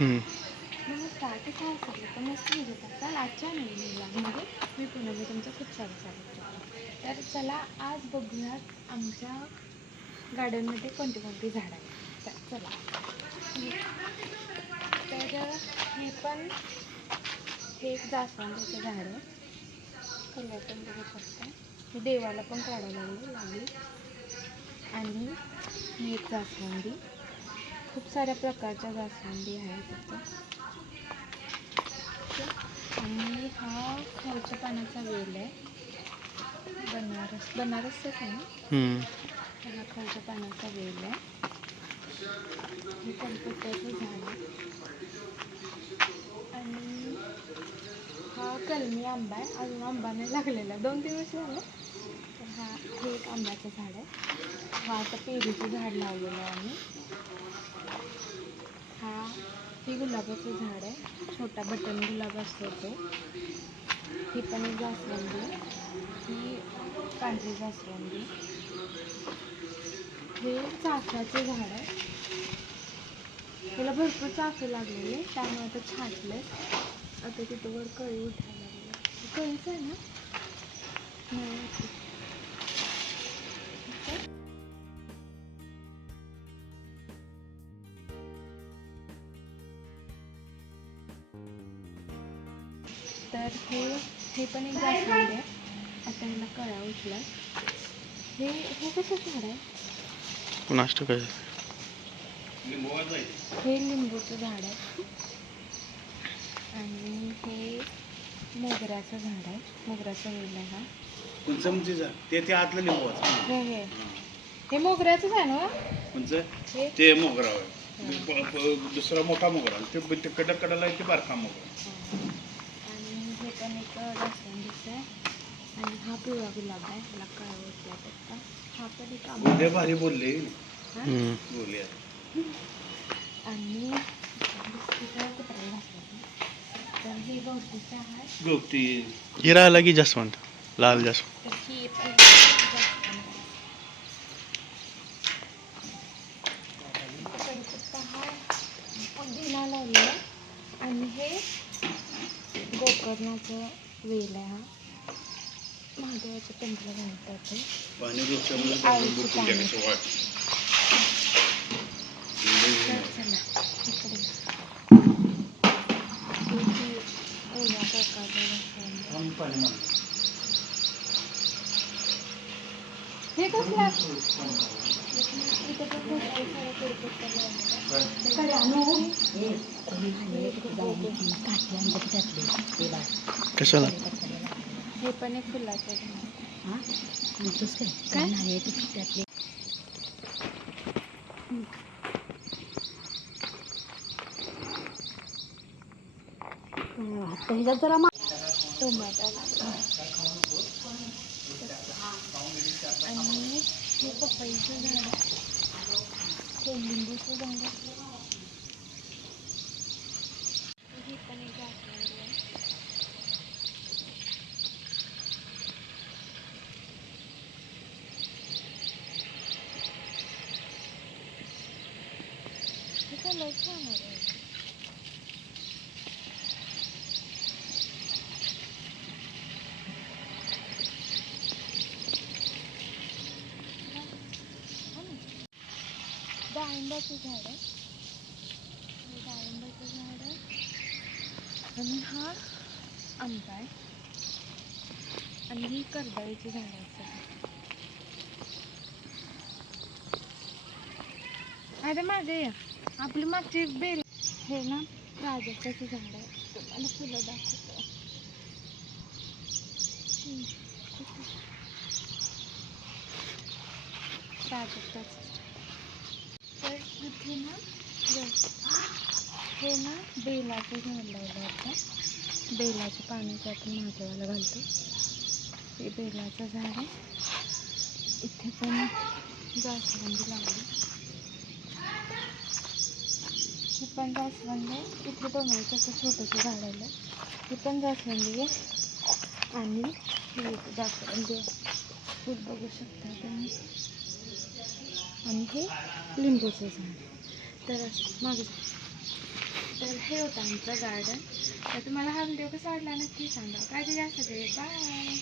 नमस्कार, कसं आहे सगळं? तर मस्त मजेत असाल. आजच्या नवीन व्लॉगमध्ये मी पुन्हा तुमचं खूप सारं स्वागत करते. तर चला आज बघूयात आमच्या गार्डनमध्ये कोणती कोणती झाडं आहेत. तर चला. तर हे एक जास्वंदाचं झाड आहे. कलर पण बघू शकता. हे देवाला पण काढायला लागली. आणि ही एक जास्वंदी. खूप साऱ्या प्रकारच्या जास्वंदी आहेत इथं. आणि हा खालच्या पानाचा वेल आहे. बनारसच आहे ना. हा खालच्या पानाचा वेल आहे. हे कलपत्त्याचं झाड आहे. आणि हा कलमी आंबा आहे. अजून आंबा नाही लागलेला, 2 दिवस झाले. तर हे एक आंब्याचं झाड आहे. हा आता पेरूचं झाड लावलेलं आहे आम्ही. हे गुलाबाचं झाड आहे. छोटा बटन गुलाब असतो तो. ही पण एक जास्वंदी. ही पांढरी जास्वंदी. हे चाफ्याचे झाड आहे. त्याला भरपूर चाफे लागलेले, त्यामुळे आता छाटले. आता तिथं वर कळी उठायला लागली. कळीच आहे ना. नाही तर हे पण एक जास्वंद आहे. आता ह्याला कळ्या उठल्या. हे कसं झाड आहे? कुणाष्ट काय? हे लिंबूचं झाड आहे. आणि हे मोगऱ्याचं झाड आहे. मोगऱ्याचा वेल आहे हा. ते आतलं लिंबूचं. हे मोगऱ्याचंच आहे ना. ते मोगरा दुसरा मोठा मोगरा ते कडला ते बारका मोगरा. आणि हे पण एक जास्वंदीचं आहे. आणि हा पिवळा गुलाब आहे. ह्याला काळा उठला पत्ता. हा पण एक आंबा भारी बोलले. आणि तर हे गवतीचं आहे. गवती हिरा लगी जास्वंद, लाल जास्वंद. तर ही पण कडीपत्ता हा पुदिना लावलेला. आणि हे गोकर्णाचं वेल आहे. हा महादेवाच्या टेम्पला घालतात. आळूची पानं. हे कसलं कशाला? हे पण एक फुलाचं काय आहे त्यातले. जरा टोमॅटो. आणि हे पपईचं झाड आहे. हे लिंबूचं झाड आहे. हे पण एक जास्वंदी आहे. हे कलर छान आहे. डाळिंबाचं झाड आहे. हे डाळिंबाचं झाड आहे. आणि हा आंबा आहे. आणि ही कर्दळीची झाड आहेत. अरे मागे आपली मागची बेल. हे ना प्राजक्ताचं झाड आहे. तुम्हाला फुलं दाखवतो. प्राजक्ताचं. तर इथे ना हे ना बेलाचं झाड लावलं होतं. बेलाची पानं ते आपण महादेवाला घालतो. हे बेलाचं झाड आहे. इथे पण जास्वंदी लावली. हे पण जास्वंद आहे. इथे टोमॅटोचं छोटंसं झाड आलं. हे पण जास्वंदी आहे. आणि हे जास्वंदी फूल बघू शकता तुम्ही. आणि हे लिंबूचं झाड. तर मागे तर तर हे होतं आमचं गार्डन. तर तुम्हाला हा व्हिडिओ कसा वाटला नक्की सांगा. काळजी घ्या सगळे. बाय.